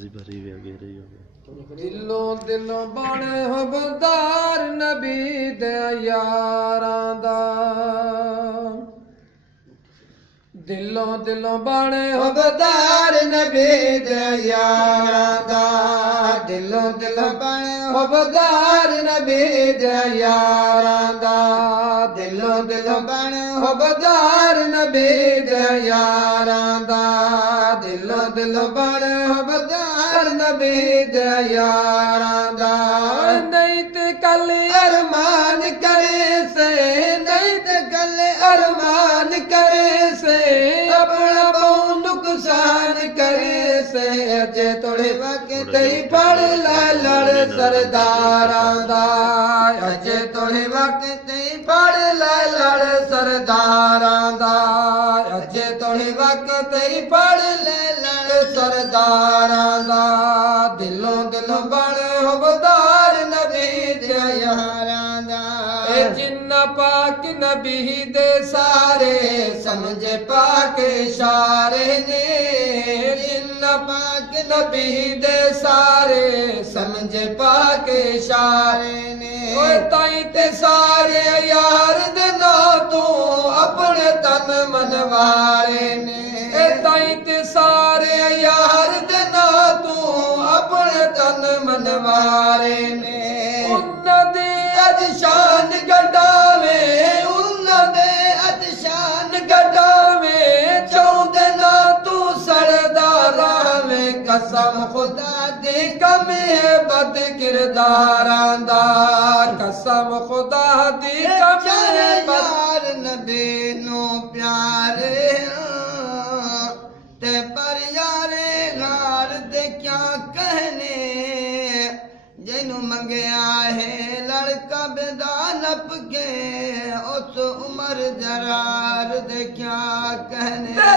हाजी भरी भी अगे रही हो गया दिलों दिलों बने हबदार नबी दे यारां दा दिलों दिलों बने हबदार नबी दे यारां दा दिलों दिलों बने हबदार नबी दे यारां दा दिलों दिलों बने हबदार नबी दे यारां दा दिलों दिलों बने हबदार नबी दे यारां दा नहीं ते कल अरमान करे से नहीं ते कल अरमान करे से अपना बहु नुकसान करे से अजे थोड़े वक्त ही पढ़ लड़ सरदारां दा अजे थोड़े वक्त ही पढ़ लड़ सरदारां दा अजे थोड़े वक्त ही पढ़ लड़ सरदारां दा दिलों दिलों बने हबदार नबी दे यारां दा जिन्ना पाक नबी दे सारे समझे पाक इशारे ने जिन्ना पाक नबी दे सारे समझे पाक इशारे ने ओए ताई ते सारे यार दे ना तू अपने तन मनवारे ने ताई ते सारे यार दे ना तू अपने तन मनवारे ने उन्ना दे अज शान गडावे उन्ना दे अज शान गडावे चाहते ना तू सरदारा में कसम खुदा दी कमी है बद किरदारां दा कसम खुदा दी कमी है यार नबी नो प्यारे ते पर यारे गार दे क्या कहने जिन्नू मंगया है लड़का बेदा नप के उस उमर जरार दे क्या कहने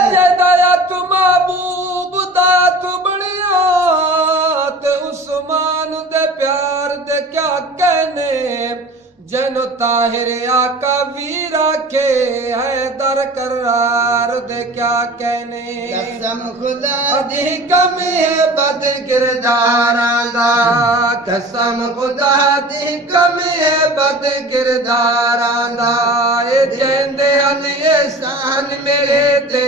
दया तू महबूब दा तू बनिया ते उस्मान दे प्यार दे क्या कहने जनो ताहिर आका वीर आखे है दर करार दे क्या कहने कसम खुदा दी कमी है बद किरदारां दा कसम खुदा दी कमी है बद किरदारां दा ए जेंदे हल एहसान मेरे ते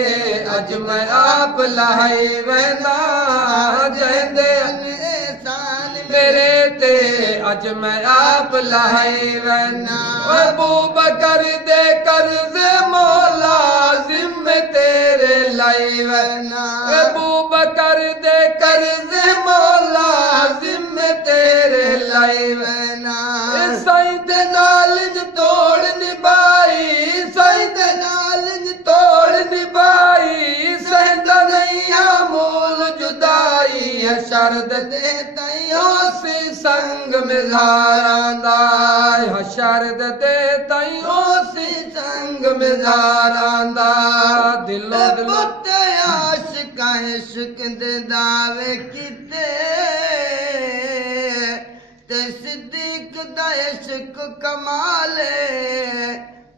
अज मैं आप लाई वैंदा जेंदे एहसान मेरे ते अज मैं आप लाई वैना अबू बकर दे कर्ज मौला जिम्मे तेरे लाई वैना अबू बकर दे कर्ज मौला जिम्मे तेरे लाई वैना साईं दे नाल तोड़ निभाई साईं दे नाल तोड़ निभाई सहदा नहीं मोल जुदाई है शर्द दे तैयो सी संग मिजारां दा शर्द दे तैयो सी संग मिजारां दा दिलों दिलों आशिक इश्क दे दावे कीते ते सिद्दीक दा इश्क कमाले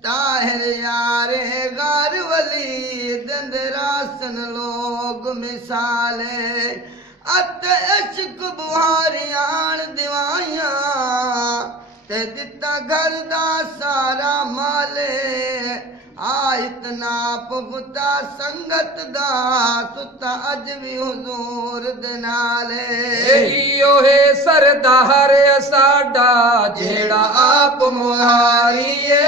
ताहिर यारे गार वली दंदरासन लोग मिसाले अत इश्क बुहारियान दिवाइया ते दिता घर दा सारा माले आ इतना पुगता संगत दा सुता अज भी हुजूर दे नाले इयो है सरदार साडा जेड़ा आप मुहारिए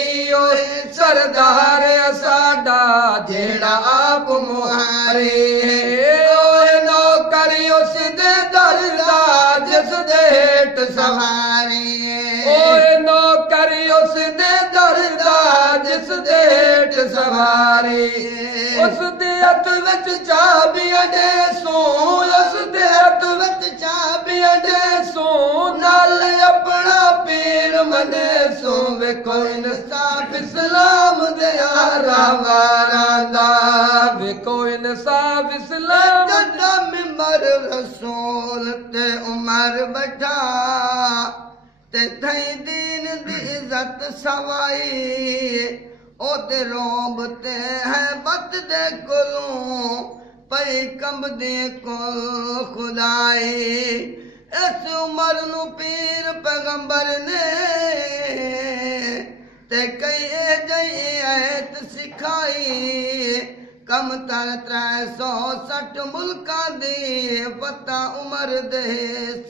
इयो है सरदार साडा जेड़ा आप मुहारिए ओए नौकर उस दे दरदा जिस दे हेठ सवारी ओए नौकर उस दे दरदा जिस दे हेठ सवारी उस दे हथ विच चाबियां दे सो उस दे हथ विच चाबियां दे सो नाल अपना पीर मने सो वेखो इंसाफ इस्लाम दे रावारां दा वेखो इंसाफ इस्लाम दा मिंबर रसूल ते उमर बैठा ते थई दीन दी इज्जत सवाई ओ ते रोब ते है बत दे कोलों पई कंबदे को खुदाई इस उमर नु पीर पैगंबर ने ते कई जई ऐत सिखाई कम तर 360 मुल्कां दी पता उमर दे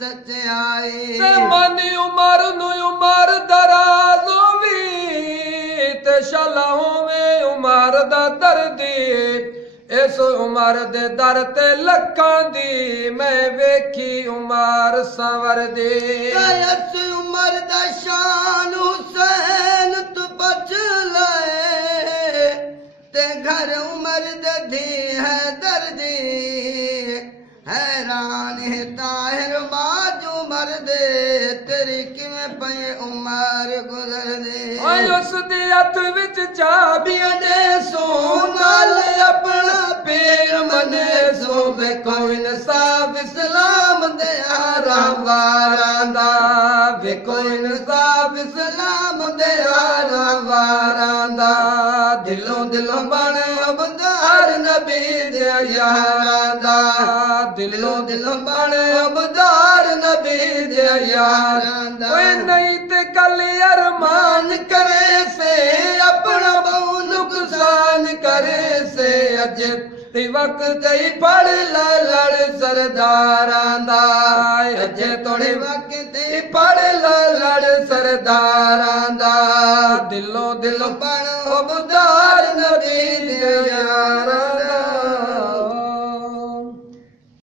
सच्चाई ते मनी उमर नु उमर दराज होवी ते शाला होवे उमर दा दर्दी इस उमर दे दर ते लखां दी मैं वेखी उमर संवर दी इस उमर दा शान हुसैन तू बच ले ते घर उमर दे दी है दर्दी हैरान है ताहिर बाज उमर दे तेरी किवें पे उमर गुजर दे उस दी हथ विच चाबियां दे सो नाल अपना पीर मने सो वेखो इंसाफ इस्लाम दे आरावारां दा वेखो इंसाफ इस्लाम दे आरावारां दा दिलों दिलों बन अबदार नबी दे यारां दा दिलों दिलों बन अबदार नबी दे यारां दा ओए नहीं ते कल अरमान करे से अपना बहु नुकसान करे से अज ते वक्त ही पढ़ लड़ सरदारां दा अज थोड़े वक्त ही पढ़ लड़ सरदारां दा दिलों दिलों बन अबदार नबी